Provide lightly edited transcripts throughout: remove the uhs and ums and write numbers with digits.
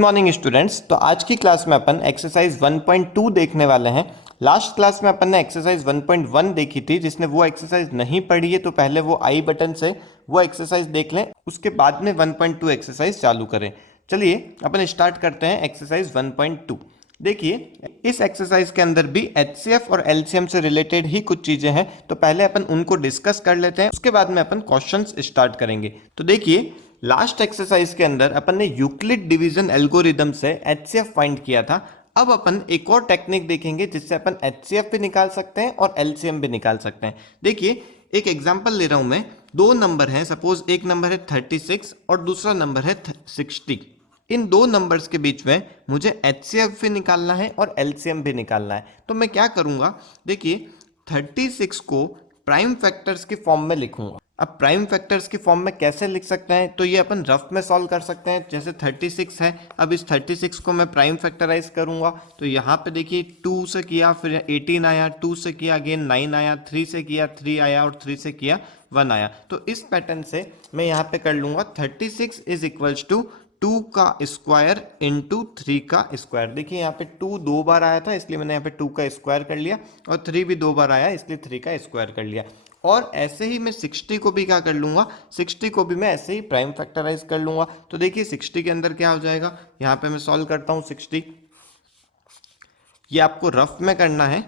Morning students. तो आज की क्लास में अपन एक्सरसाइज 1.2 देखने वाले हैं। लास्ट क्लास में अपन ने एक्सरसाइज 1.1 देखी थी। जिसने वो एक्सरसाइज नहीं पढ़ी है तो पहले वो आई बटन से वो एक्सरसाइज देख लें, उसके बाद में 1.2 एक्सरसाइज चालू करें। चलिए अपन स्टार्ट करते हैं एक्सरसाइज 1.2। देखिए इस एक्सरसाइज के अंदर भी एचसीएफ और एलसीएम से रिलेटेड ही कुछ चीजें हैं, तो पहले अपन उनको डिस्कस कर लेते हैं, उसके बाद में अपन क्वेश्चंस स्टार्ट करेंगे। तो देखिए लास्ट एक्सरसाइज के अंदर अपन ने यूक्लिड डिवीजन एल्गोरिदम से एचसीएफ फाइंड किया था। अब अपन एक और टेक्निक देखेंगे जिससे अपन एचसीएफ भी निकाल सकते हैं और एलसीएम भी निकाल सकते हैं। देखिए एक एग्जांपल ले रहा हूं मैं। दो नंबर हैं, सपोज एक नंबर है 36 और दूसरा नंबर है 60। इन दो नंबर्स के बीच में मुझे एचसीएफ भी निकालना है और एलसीएम भी निकालना है। तो मैं क्या करूंगा, देखिए 36 को प्राइम फैक्टर्स की फॉर्म में लिखूंगा। अब प्राइम फैक्टर्स की फॉर्म में कैसे लिख सकते हैं, तो ये अपन रफ में सॉल्व कर सकते हैं। जैसे 36 है, अब इस 36 को मैं प्राइम फैक्टराइज करूंगा तो यहाँ पे देखिए 2 से किया, फिर 18 आया, 2 से किया अगेन 9 आया, 3 से किया 3 आया और 3 से किया 1 आया। तो इस पैटर्न से मैं यहाँ पे कर लूंगा 36 इज इक्वल्स टू 2 का स्क्वायर इंटू 3 का स्क्वायर। देखिए यहाँ पे 2 दो बार आया था इसलिए मैंने यहाँ पे 2 का स्क्वायर कर लिया, और 3 भी दो बार आया इसलिए 3 का स्क्वायर कर लिया। और ऐसे ही मैं 60 को भी क्या कर लूंगा, 60 को भी मैं ऐसे ही प्राइम फैक्टराइज कर लूंगा। तो देखिए 60 के अंदर क्या हो जाएगा, यहाँ पे मैं सॉल्व करता हूँ 60। ये आपको रफ में करना है।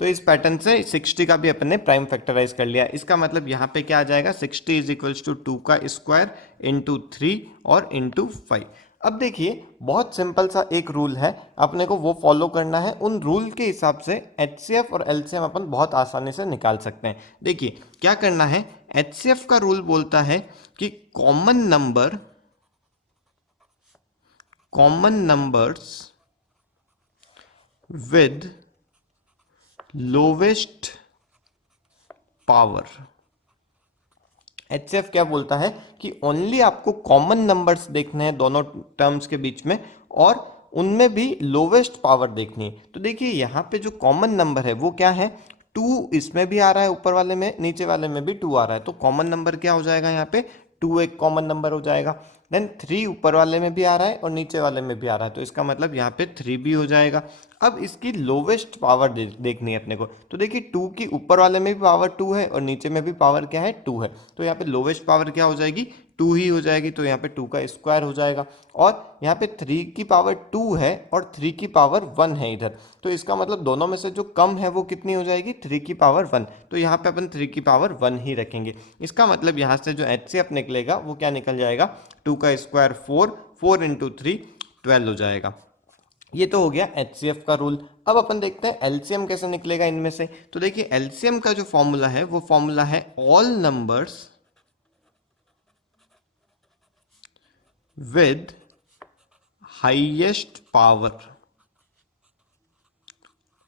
तो इस पैटर्न से 60 का भी अपन ने प्राइम फैक्टराइज कर लिया। इसका मतलब यहाँ पे क्या आ जाएगा, 60 इज इक्वल्स टू 2 का स्क्वायर इंटू 3 और इंटू 5। अब देखिए बहुत सिंपल सा एक रूल है, अपने को वो फॉलो करना है। उन रूल के हिसाब से एचसीएफ और एलसीएम अपन बहुत आसानी से निकाल सकते हैं। देखिए क्या करना है, एचसीएफ का रूल बोलता है कि common numbers with lowest power. HCF क्या बोलता है कि ओनली आपको कॉमन नंबर्स देखने हैं दोनों टर्म्स के बीच में, और उनमें भी लोवेस्ट पावर देखनी है। तो देखिए यहाँ पे जो कॉमन नंबर है वो क्या है, 2 इसमें भी आ रहा है, ऊपर वाले में नीचे वाले में भी 2 आ रहा है। तो कॉमन नंबर क्या हो जाएगा, यहाँ पे 2 एक कॉमन नंबर हो जाएगा। देन 3 ऊपर वाले में भी आ रहा है और नीचे वाले में भी आ रहा है, तो इसका मतलब यहाँ पे 3 भी हो जाएगा। अब इसकी लोवेस्ट पावर देखनी है अपने को। तो देखिए 2 की ऊपर वाले में भी पावर 2 है और नीचे में भी पावर क्या है, 2 है। तो यहाँ पे लोवेस्ट पावर क्या हो जाएगी, 2 ही हो जाएगी। तो यहाँ पे 2 का स्क्वायर हो जाएगा, और यहाँ पे 3 की पावर 2 है और 3 की पावर 1 है इधर। तो इसका मतलब दोनों में से जो कम है वो कितनी हो जाएगी, 3 की पावर 1। तो यहाँ पे अपन 3 की पावर 1 ही रखेंगे। इसका मतलब यहाँ से जो एचसीएफ निकलेगा वो क्या निकल जाएगा, 2 का स्क्वायर 4, 4 इंटू 3 12 हो जाएगा। ये तो हो गया एचसीएफ का रूल। अब अपन देखते हैं एलसीएम कैसे निकलेगा इनमें से। तो देखिए एलसीएम का जो फॉर्मूला है वो फॉर्मूला है all numbers with highest power.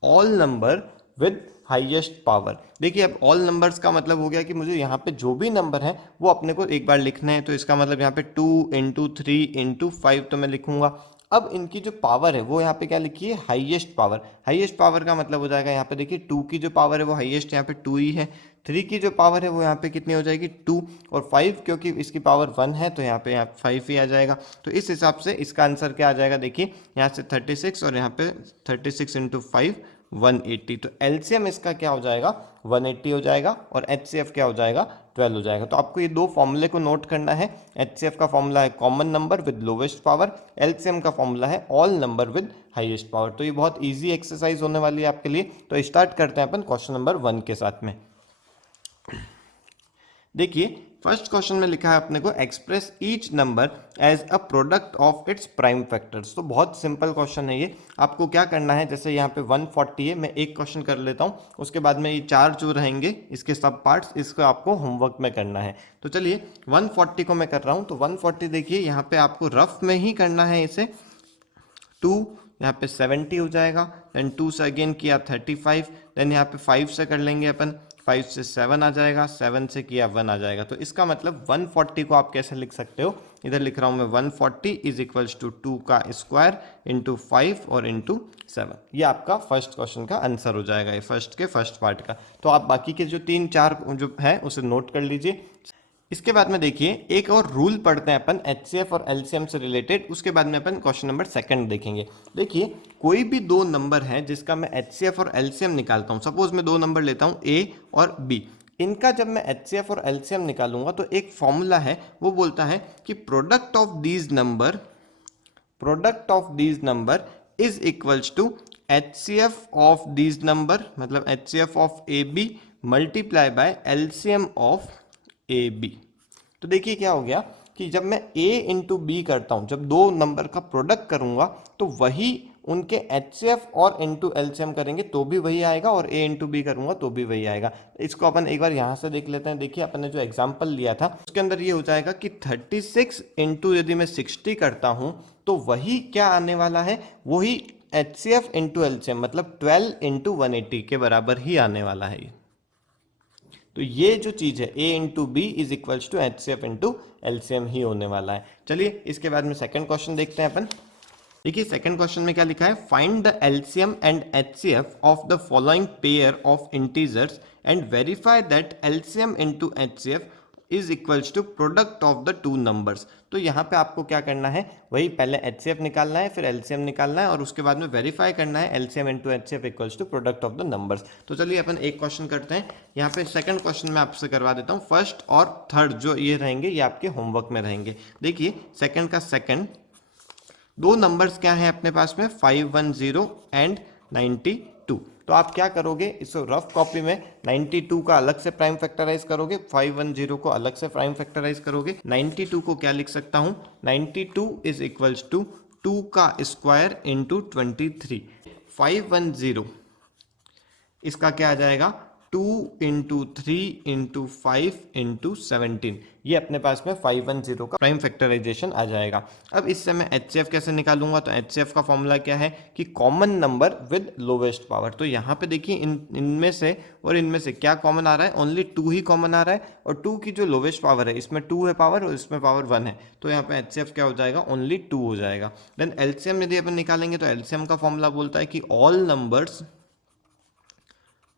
All number with highest power. देखिए अब ऑल नंबर्स का मतलब हो गया कि मुझे यहाँ पे जो भी नंबर है वो अपने को एक बार लिखना है। तो इसका मतलब यहाँ पे 2 इंटू 3 इंटू 5 तो मैं लिखूंगा। अब इनकी जो पावर है वो यहाँ पे क्या लिखी है, हाईएस्ट पावर। हाईएस्ट पावर का मतलब हो जाएगा यहाँ पे देखिए 2 की जो पावर है वो हाईएस्ट यहाँ पे 2 ही है, 3 की जो पावर है वो यहाँ पे कितनी हो जाएगी 2, और 5 क्योंकि इसकी पावर 1 है तो यहाँ पे 5 ही आ जाएगा। तो इस हिसाब से इसका आंसर क्या आ जाएगा, देखिए यहाँ से 36 और यहाँ पे 36 इंटू 5 180। तो एलसीएम इसका क्या हो जाएगा, 180 हो जाएगा, और एचसीएफ क्या हो जाएगा, 12 हो जाएगा। तो आपको ये दो फॉर्मूले को नोट करना है। एचसीएफ का फॉर्मूला है common number with lowest power, LCM का फॉर्मूला है all number with highest power. तो ये बहुत इजी एक्सरसाइज होने वाली है आपके लिए। तो स्टार्ट करते हैं अपन क्वेश्चन नंबर 1 के साथ में। देखिए फर्स्ट क्वेश्चन में लिखा है अपने को express each number as a product of its prime factors. तो बहुत सिंपल क्वेश्चन है ये। आपको क्या करना है, जैसे यहाँ पे 140 है, मैं एक क्वेश्चन कर लेता हूँ, उसके बाद में ये 4 जो रहेंगे इसके सब पार्ट्स, इसको आपको होमवर्क में करना है। तो चलिए 140 को मैं कर रहा हूँ। तो 140 देखिए यहाँ पे आपको रफ में ही करना है इसे। 2 यहाँ पे 70 हो जाएगा, देन 2 से अगेन किया 35, देन यहाँ पे 5 से कर लेंगे अपन, 5 से 7 आ जाएगा, 7 से किया 1 आ जाएगा। तो इसका मतलब 140 को आप कैसे लिख सकते हो, इधर लिख रहा हूँ मैं 140 इज इक्वल्स टू 2 का स्क्वायर इंटू 5 और इंटू 7। ये आपका फर्स्ट क्वेश्चन का आंसर हो जाएगा, ये फर्स्ट के फर्स्ट पार्ट का। तो आप बाकी के जो 3-4 जो है उसे नोट कर लीजिए। इसके बाद में देखिए एक और रूल पढ़ते हैं अपन एचसीएफ और एलसीएम से रिलेटेड, उसके बाद में अपन क्वेश्चन नंबर सेकंड देखेंगे। देखिए कोई भी दो नंबर है जिसका मैं एचसीएफ और एलसीएम निकालता हूं, सपोज मैं दो नंबर लेता हूं ए और बी, इनका जब मैं एचसीएफ और एलसीएम निकालूंगा तो एक फॉर्मूला है, वो बोलता है कि product of these number is equals to HCF of these number, मतलब HCF of A B multiply by LCM of A B. तो देखिए क्या हो गया कि जब मैं a इंटू बी करता हूं, जब दो नंबर का प्रोडक्ट करूंगा तो वही उनके एचसीएफ और इंटू एलसीएम करेंगे तो भी वही आएगा, और a इंटू बी करूंगा तो भी वही आएगा। इसको अपन एक बार यहां से देख लेते हैं। देखिए अपन ने जो एग्जांपल लिया था उसके अंदर ये हो जाएगा कि 36 इंटू यदि मैं 60 करता हूं तो वही क्या आने वाला है, वही एचसीएफ इंटू एलसीएम मतलब 12 इंटू 180 के बराबर ही आने वाला है ये। तो ये जो चीज है a into B is equals to H C F into LCM ही होने वाला है। चलिए इसके बाद में सेकंड क्वेश्चन देखते हैं अपन। देखिए सेकंड क्वेश्चन में क्या लिखा है, find the LCM and HCF of the following pair of integers and verify that LCM into HCF is equals to product of the two numbers. तो यहाँ पे आपको क्या करना है, वही पहले एचसीएफ निकालना है, फिर एलसीएम निकालना है और उसके बाद में वेरीफाई करना है LCM into HCF equals to product of the numbers. तो चलिए अपन एक क्वेश्चन करते हैं। यहाँ पे सेकंड क्वेश्चन मैं आपसे करवा देता हूँ। फर्स्ट और थर्ड जो ये रहेंगे ये आपके होमवर्क में रहेंगे। देखिए सेकंड का सेकंड, दो नंबर्स क्या है अपने पास में 510 एंड 92। तो आप क्या करोगे, इस रफ कॉपी में 92 का अलग से प्राइम फैक्टराइज करोगे, 510 को अलग से प्राइम फैक्टराइज करोगे। 92 को क्या लिख सकता हूं, 92 इज इक्वल्स टू 2 का स्क्वायर इंटू 23। 510 इसका क्या आ जाएगा 2 इंटू 3 इंटू 5 इंटू 17। ये अपने पास में 510 का प्राइम फैक्टराइजेशन आ जाएगा। अब इससे मैं एचसीएफ कैसे निकालूंगा, तो एचसीएफ का फॉर्मूला क्या है कि common number with lowest power. तो यहाँ पे देखिए इनमें से और इनमें से क्या कॉमन आ रहा है, ओनली 2 ही कॉमन आ रहा है, और 2 की जो लोवेस्ट पावर है इसमें 2 है पावर और इसमें पावर 1 है, तो यहाँ पे एचसीएफ क्या हो जाएगा, ओनली 2 हो जाएगा। देन एलसीएम यदि अपन निकालेंगे तो एलसीएम का फॉर्मूला बोलता है कि all numbers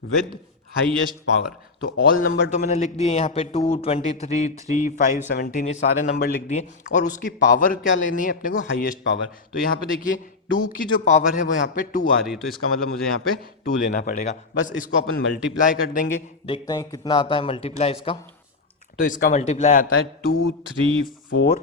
with highest power. तो ऑल नंबर तो मैंने लिख दिए यहाँ पे 2, 23, 3, 5, 17 ये सारे नंबर लिख दिए, और उसकी पावर क्या लेनी है अपने को, हाईएस्ट पावर। तो यहाँ पे देखिए 2 की जो पावर है वो यहाँ पे 2 आ रही है, तो इसका मतलब मुझे यहाँ पे 2 लेना पड़ेगा। बस इसको अपन मल्टीप्लाई कर देंगे, देखते हैं कितना आता है मल्टीप्लाई इसका। तो इसका मल्टीप्लाई आता है 2, 3, 4,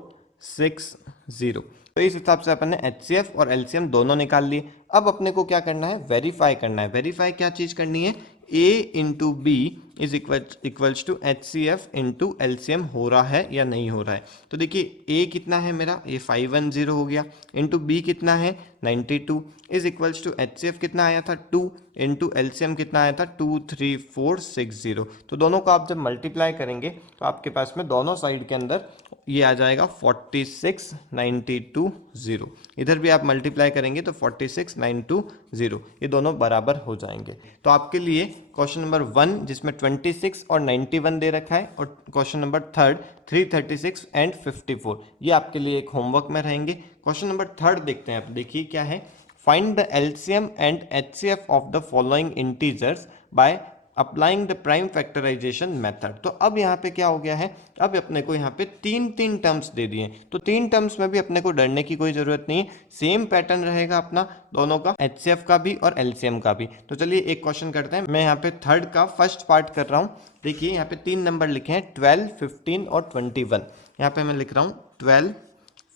6, 0। तो इस हिसाब से अपन ने एचसीएफ और एलसीएम दोनों निकाल लिए। अब अपने को क्या करना है, वेरीफाई करना है। वेरीफाई क्या चीज करनी है, a into B is equals to H C F into LCM हो रहा है या नहीं हो रहा है। तो देखिए a कितना है मेरा, ये 510 हो गया, इंटू बी कितना है 92 is equals to H C F कितना आया था 2 इंटू एलसीएम कितना आया था 2, 3, 4, 6, 0। तो दोनों को आप जब मल्टीप्लाई करेंगे तो आपके पास में दोनों साइड के अंदर ये आ जाएगा 46, 92, 0। इधर भी आप मल्टीप्लाई करेंगे तो 46, 92, 0 ये दोनों बराबर हो जाएंगे। तो आपके लिए क्वेश्चन नंबर 1 जिसमें 26 और 91 दे रखा है, और क्वेश्चन नंबर थर्ड 336 एंड 54 ये आपके लिए एक होमवर्क में रहेंगे। क्वेश्चन नंबर थर्ड देखते हैं आप। देखिए क्या है, find the LCM and HCF of the following integers by applying the prime factorisation method. तो अब यहाँ पे क्या हो गया है, अब अपने को यहाँ पे तीन टर्म्स दे दिए, तो 3 टर्म्स में भी अपने को डरने की कोई जरूरत नहीं है, सेम पैटर्न रहेगा अपना दोनों का, एचसीएफ का भी और एलसीएम का भी। तो चलिए एक क्वेश्चन करते हैं। मैं यहाँ पे थर्ड का फर्स्ट पार्ट कर रहा हूँ। देखिए यहाँ पे 3 नंबर लिखे हैं 12, 15 और 21। यहाँ पे मैं लिख रहा हूँ 12,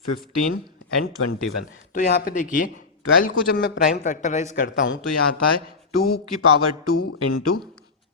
15 एंड 21। तो यहाँ पे देखिए 12 को जब मैं प्राइम फैक्टराइज करता हूँ तो यहाँ आता है 2 की पावर 2 इंटू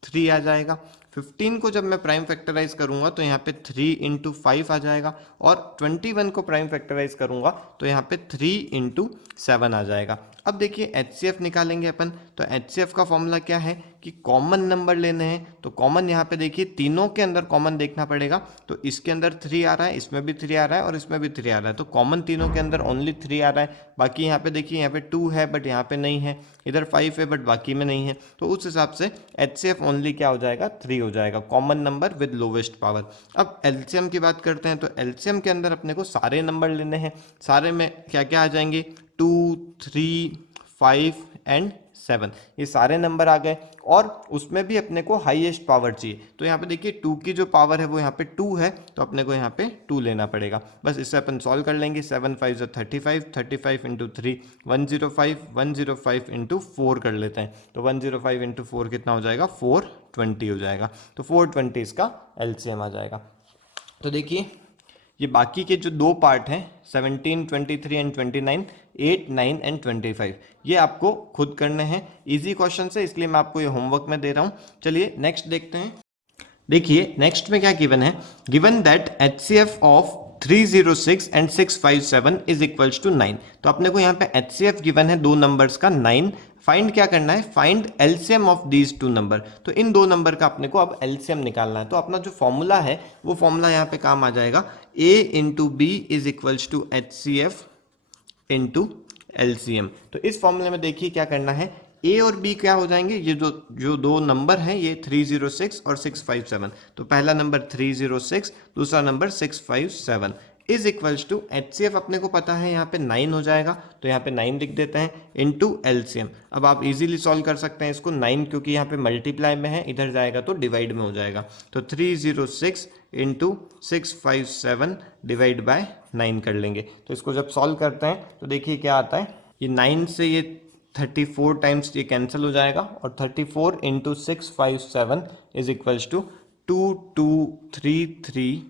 3 आ जाएगा। 15 को जब मैं प्राइम फैक्टराइज करूंगा तो यहाँ पे 3 इंटू 5 आ जाएगा, और 21 को प्राइम फैक्टराइज करूंगा तो यहाँ पे 3 इंटू 7 आ जाएगा। अब देखिए एचसीएफ निकालेंगे अपन, तो एचसीएफ का फॉर्मूला क्या है कि कि कॉमन नंबर लेने हैं, तो कॉमन यहाँ पे देखिए तीनों के अंदर कॉमन देखना पड़ेगा। तो इसके अंदर 3 आ रहा है, इसमें भी 3 आ रहा है और इसमें भी 3 आ रहा है, तो कॉमन तीनों के अंदर ओनली 3 आ रहा है। बाकी यहाँ पे देखिए यहाँ पे 2 है बट यहाँ पे नहीं है, इधर 5 है बट बाकी में नहीं है, तो उस हिसाब से HCF ओनली क्या हो जाएगा, 3 हो जाएगा, common number with lowest power. अब LCM की बात करते हैं, तो LCM के अंदर अपने को सारे नंबर लेने हैं। सारे में क्या क्या आ जाएंगे, 2, 3, 5 एंड 7, ये सारे नंबर आ गए। और उसमें भी अपने को हाईएस्ट पावर चाहिए, तो यहाँ पे देखिए 2 की जो पावर है वो यहाँ पे 2 है, तो अपने को यहाँ पे 2 लेना पड़ेगा। बस इससे अपन सॉल्व कर लेंगे। 7 5 35, 35 इंटू 3 105, 105 इंटू 4 कर लेते हैं, तो 105 इंटू 4 कितना हो जाएगा, 420 हो जाएगा। तो 420 इसका LCM आ जाएगा। तो देखिए ये बाकी के जो दो पार्ट हैं 17, 23 एंड 29, 8, 9 एंड 25, ये आपको खुद करने हैं। इजी क्वेश्चन है इसलिए मैं आपको ये होमवर्क में दे रहा हूँ। चलिए नेक्स्ट देखते हैं। देखिए नेक्स्ट में क्या गिवन है, given that HCF of 306 and 657 is equals to 9। तो अपने को यहाँ पे HCF गिवन है दो नंबर्स का 9, फाइंड क्या करना है, find LCM of these two number. तो इन दो नंबर का अपने को अब LCM निकालना है। तो अपना जो फॉर्मूला है वो फॉर्मूला यहाँ पे काम आ जाएगा, A into B is equals to HCF into LCM। तो इस फॉर्मूले में देखिए क्या करना है, A और B क्या हो जाएंगे, ये जो दो नंबर हैं ये 306 और 657। तो पहला नंबर 306, दूसरा number 657 is equals to HCF अपने को पता है यहाँ पे 9 हो जाएगा, तो यहाँ पे 9 लिख देते हैं इनटू LCM। अब आप इजीली सॉल्व कर सकते हैं इसको, 9 क्योंकि यहाँ पे मल्टीप्लाई में है, इधर जाएगा तो डिवाइड में हो जाएगा। तो 306 इंटू 657 डिवाइड बाय 9 कर लेंगे। तो इसको जब सॉल्व करते हैं तो देखिए क्या आता है, ये 9 से ये 34 टाइम्स ये कैंसिल हो जाएगा, और 34 इंटू 657 इज इक्वल्स टू 2233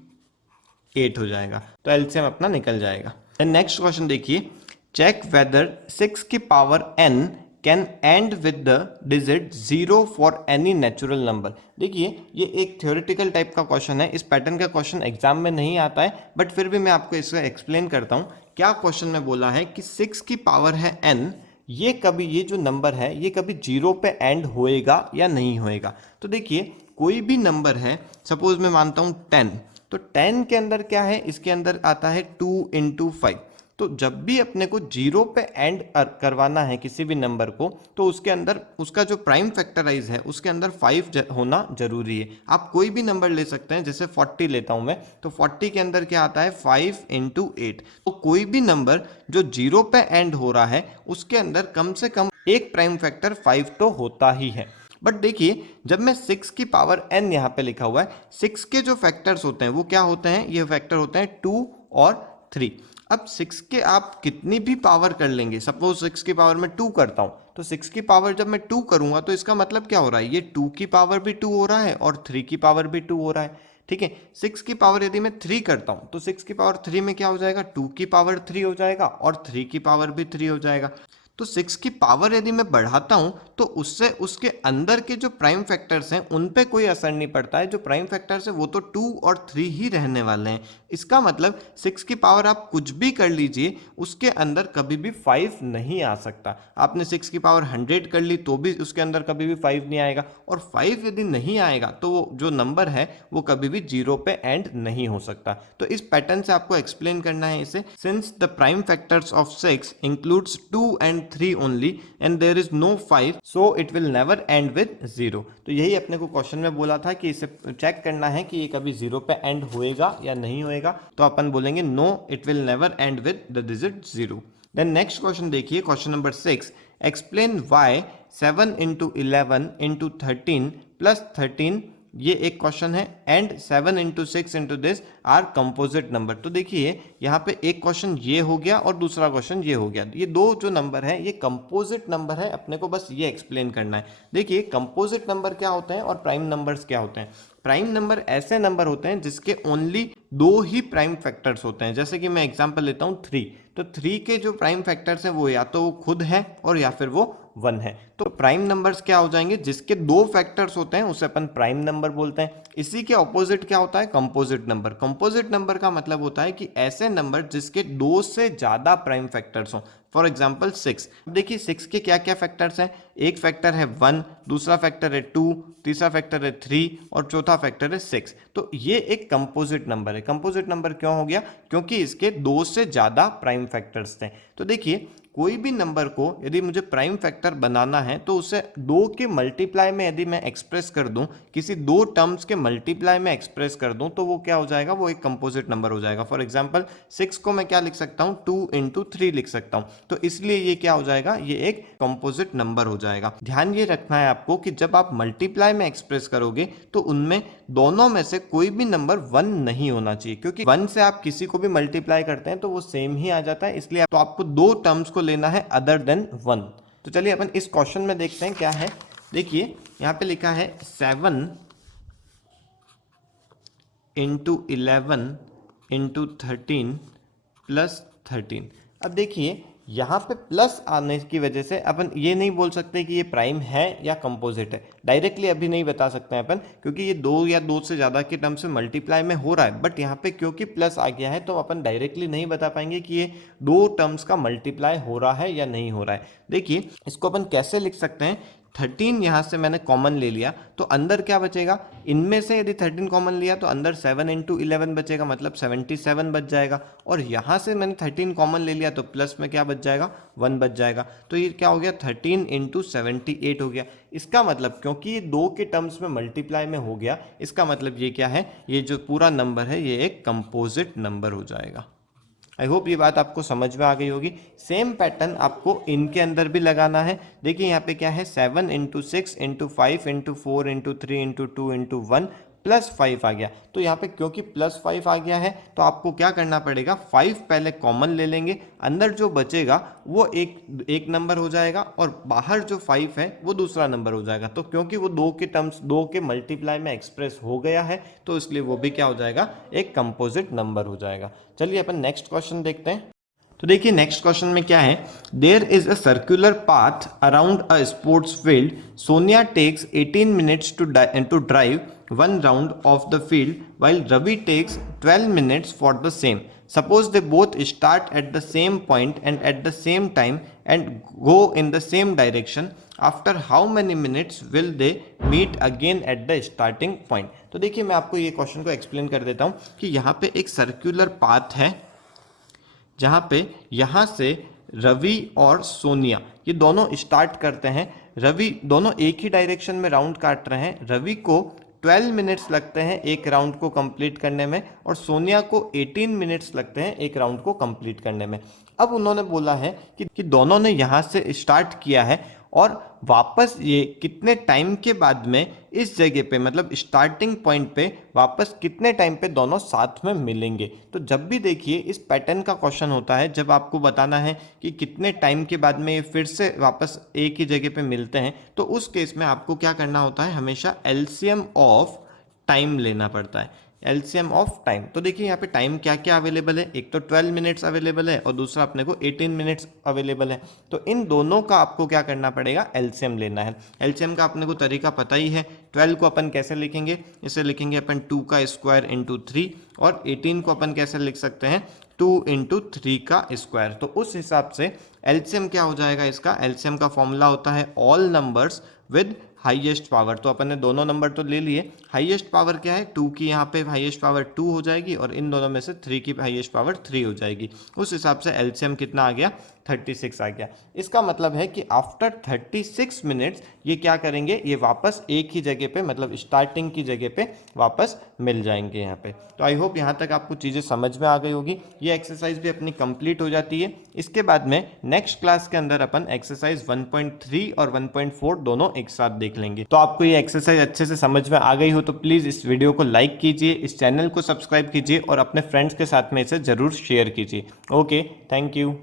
हो जाएगा। तो LCM अपना निकल जाएगा। नेक्स्ट क्वेश्चन देखिए, चेक वेदर 6 की power n can and with the digit 0 for any natural number. देखिए ये एक थ्योरेटिकल टाइप का क्वेश्चन है, इस पैटर्न का क्वेश्चन एग्जाम में नहीं आता है, बट फिर भी मैं आपको इसको एक्सप्लेन करता हूँ। क्या क्वेश्चन में बोला है कि 6 की पावर है n, ये कभी, ये जो नंबर है ये कभी 0 पे एंड होएगा या नहीं होएगा। तो देखिए कोई भी नंबर है, सपोज मैं मानता हूँ 10, तो 10 के अंदर क्या है, इसके अंदर आता है 2 इंटू 5। तो जब भी अपने को 0 पे एंड करवाना है किसी भी नंबर को, तो उसके अंदर उसका जो प्राइम फैक्टराइज है उसके अंदर 5 होना जरूरी है। आप कोई भी नंबर ले सकते हैं, जैसे 40 लेता हूं मैं, तो 40 के अंदर क्या आता है 5 इंटू 8। तो कोई भी नंबर जो 0 पे एंड हो रहा है उसके अंदर कम से कम एक प्राइम फैक्टर 5 तो होता ही है। बट देखिए जब मैं 6 की पावर n यहाँ पे लिखा हुआ है, 6 के जो फैक्टर्स होते हैं वो क्या होते हैं, ये फैक्टर होते हैं 2 और 3। अब 6 के आप कितनी भी पावर कर लेंगे, सपोज 6 की पावर में 2 करता हूं, तो 6 की पावर जब मैं 2 करूंगा तो इसका मतलब क्या हो रहा है, ये 2 की पावर भी 2 हो रहा है और 3 की पावर भी 2 हो रहा है। ठीक है, 6 की पावर यदि मैं 3 करता हूं तो 6 की पावर 3 में क्या हो जाएगा, 2 की पावर 3 हो जाएगा और 3 की पावर भी 3 हो जाएगा। तो 6 की पावर यदि मैं बढ़ाता हूं तो उससे उसके अंदर के जो प्राइम फैक्टर्स हैं उन पे कोई असर नहीं पड़ता है। जो प्राइम फैक्टर्स हैं वो तो 2 और 3 ही रहने वाले हैं। इसका मतलब 6 की पावर आप कुछ भी कर लीजिए, उसके अंदर कभी भी 5 नहीं आ सकता। आपने 6 की पावर 100 कर ली तो भी उसके अंदर कभी भी 5 नहीं आएगा, और 5 यदि नहीं आएगा तो वो जो नंबर है वो कभी भी 0 पे एंड नहीं हो सकता। तो इस पैटर्न से आपको एक्सप्लेन करना है इसे। Since the prime factors of 6 includes 2 and 3 only and there is no 5, so it will never end with 0। तो यही अपने को क्वेश्चन में बोला था कि इसे चेक करना है कि ये कभी 0 पे एंड होएगा या नहीं होएगा। तो अपन बोलेंगे no, it will never end with the digit 0। Then next question देखिए, question number 6, explain why 7 into 11 into 13 plus 13, ये एक क्वेश्चन है, and 7 into 6 into this are composite number. तो देखिए यहाँ पे एक क्वेश्चन ये हो गया और दूसरा क्वेश्चन ये हो गया। ये दो जो नंबर है ये कंपोजिट नंबर है, अपने को बस ये एक्सप्लेन करना है। देखिए कंपोजिट नंबर क्या होते हैं और प्राइम नंबर्स क्या होते हैं। प्राइम नंबर ऐसे नंबर होते हैं जिसके ओनली 2 ही प्राइम फैक्टर्स होते हैं। जैसे कि मैं एग्जांपल लेता हूँ 3, तो 3 के जो प्राइम फैक्टर्स हैं वो या तो वो खुद है और या फिर वो 1 है। तो प्राइम नंबर्स क्या हो जाएंगे, जिसके दो फैक्टर्स होते हैं उसे अपन प्राइम नंबर बोलते हैं। इसी के ऑपोजिट क्या होता है, कंपोजिट नंबर। कंपोजिट नंबर का मतलब होता है कि ऐसे नंबर जिसके दो से ज्यादा प्राइम फैक्टर्स हों। For example 6। अब देखिए 6 के क्या क्या फैक्टर्स हैं, एक फैक्टर है 1, दूसरा फैक्टर है 2, तीसरा फैक्टर है 3 और चौथा फैक्टर है 6। तो ये एक कंपोजिट नंबर है। कंपोजिट नंबर क्यों हो गया, क्योंकि इसके दो से ज्यादा प्राइम फैक्टर्स थे। तो देखिए कोई भी नंबर को यदि मुझे प्राइम फैक्टर बनाना है तो उसे दो के मल्टीप्लाई में यदि मैं एक्सप्रेस कर दूं, किसी दो टर्म्स के मल्टीप्लाई में एक्सप्रेस कर दूं, तो वो क्या हो जाएगा, वो एक कंपोजिट नंबर हो जाएगा। फॉर एग्जांपल 6 को मैं क्या लिख सकता हूं, 2 इंटू 3 लिख सकता हूं। तो इसलिए ये क्या हो जाएगा, ये एक कंपोजिट नंबर हो जाएगा। ध्यान ये रखना है आपको कि जब आप मल्टीप्लाई में एक्सप्रेस करोगे तो उनमें दोनों में से कोई भी नंबर 1 नहीं होना चाहिए, क्योंकि 1 से आप किसी को भी मल्टीप्लाई करते हैं तो वो सेम ही आ जाता है। इसलिए तो आपको दो टर्म्स को लेना है अदर देन 1। तो चलिए अपन इस क्वेश्चन में देखते हैं क्या है। देखिए यहां पे लिखा है 7 इंटू 11 इंटू 13 प्लस 13। अब देखिए यहाँ पे प्लस आने की वजह से अपन ये नहीं बोल सकते कि ये प्राइम है या कंपोजिट है। डायरेक्टली अभी नहीं बता सकते हैं अपन, क्योंकि ये दो या दो से ज़्यादा के टर्म से मल्टीप्लाई में हो रहा है। बट यहाँ पे क्योंकि प्लस आ गया है तो अपन डायरेक्टली नहीं बता पाएंगे कि ये दो टर्म्स का मल्टीप्लाई हो रहा है या नहीं हो रहा है। देखिए इसको अपन कैसे लिख सकते हैं, 13 यहाँ से मैंने कॉमन ले लिया तो अंदर क्या बचेगा, इनमें से यदि 13 कॉमन लिया तो अंदर 7 इंटू 11 बचेगा, मतलब 77 बच जाएगा। और यहाँ से मैंने 13 कॉमन ले लिया तो प्लस में क्या बच जाएगा, 1 बच जाएगा। तो ये क्या हो गया, 13 इंटू 78 हो गया। इसका मतलब क्योंकि ये दो के टर्म्स में मल्टीप्लाई में हो गया, इसका मतलब ये क्या है, ये जो पूरा नंबर है ये एक कंपोजिट नंबर हो जाएगा। आई होप ये बात आपको समझ में आ गई होगी। सेम पैटर्न आपको इनके अंदर भी लगाना है। देखिए यहाँ पे क्या है, 7 into 6 into 5 into 4 into 3 into 2 into 1 plus 5 आ गया। तो यहाँ पे क्योंकि प्लस 5 आ गया है तो आपको क्या करना पड़ेगा, 5 पहले कॉमन ले लेंगे, अंदर जो बचेगा वो एक नंबर हो जाएगा और बाहर जो 5 है वो दूसरा नंबर हो जाएगा। तो क्योंकि वो दो के टर्म्स, दो के मल्टीप्लाई में एक्सप्रेस हो गया है तो इसलिए वो भी क्या हो जाएगा, एक कंपोजिट नंबर हो जाएगा। चलिए अपन नेक्स्ट क्वेश्चन देखते हैं। तो देखिए नेक्स्ट क्वेश्चन में क्या है, there is a circular path around a sports field, Sonia takes 18 minutes to drive one round of the field while Ravi takes 12 minutes for the same. Suppose they both start at the same point and at the same time and go in the same direction. After how many minutes will they meet again at the starting point? तो देखिए मैं आपको ये question को explain कर देता हूँ कि यहाँ पे एक सर्कुलर पाथ है जहाँ पे यहाँ से रवि और सोनिया ये दोनों स्टार्ट करते हैं। रवि दोनों एक ही डायरेक्शन में राउंड काट रहे हैं। रवि को 12 मिनट्स लगते हैं एक राउंड को कंप्लीट करने में और सोनिया को 18 मिनट्स लगते हैं एक राउंड को कंप्लीट करने में। अब उन्होंने बोला है कि दोनों ने यहाँ से स्टार्ट किया है और वापस ये कितने टाइम के बाद में इस जगह पे, मतलब स्टार्टिंग पॉइंट पे वापस कितने टाइम पे दोनों साथ में मिलेंगे। तो जब भी देखिए इस पैटर्न का क्वेश्चन होता है, जब आपको बताना है कि कितने टाइम के बाद में ये फिर से वापस एक ही जगह पे मिलते हैं, तो उस केस में आपको क्या करना होता है, हमेशा एलसीएम ऑफ टाइम लेना पड़ता है। एलसीएम ऑफ टाइम, तो देखिए यहाँ पे टाइम क्या क्या अवेलेबल है, एक तो 12 मिनट्स अवेलेबल है और दूसरा अपने को 18 मिनट्स अवेलेबल है। तो इन दोनों का आपको क्या करना पड़ेगा, एलसीएम लेना है। एलसीएम का अपने को तरीका पता ही है। 12 को अपन कैसे लिखेंगे, इसे लिखेंगे अपन 2 का स्क्वायर इंटू 3 और 18 को अपन कैसे लिख सकते हैं, 2 इंटू 3 का स्क्वायर। तो उस हिसाब से एलसीएम क्या हो जाएगा, इसका एलसीएम का फॉर्मूला होता है all numbers with highest power. तो अपन ने दोनों नंबर तो ले लिए, हाईएस्ट पावर क्या है, 2 की यहाँ पे हाईएस्ट पावर 2 हो जाएगी और इन दोनों में से 3 की हाईएस्ट पावर 3 हो जाएगी। उस हिसाब से एलसीएम कितना आ गया, 36 आ गया। इसका मतलब है कि आफ्टर 36 मिनट्स ये क्या करेंगे, ये वापस एक ही जगह पे, मतलब स्टार्टिंग की जगह पे वापस मिल जाएंगे यहाँ पे। तो आई होप यहाँ तक आपको चीज़ें समझ में आ गई होगी। ये एक्सरसाइज भी अपनी कंप्लीट हो जाती है। इसके बाद में नेक्स्ट क्लास के अंदर अपन एक्सरसाइज 1.3 और 1.4 दोनों एक साथ देख लेंगे। तो आपको ये एक्सरसाइज अच्छे से समझ में आ गई हो तो प्लीज़ इस वीडियो को लाइक कीजिए, इस चैनल को सब्सक्राइब कीजिए और अपने फ्रेंड्स के साथ में इसे ज़रूर शेयर कीजिए। Okay, thank you.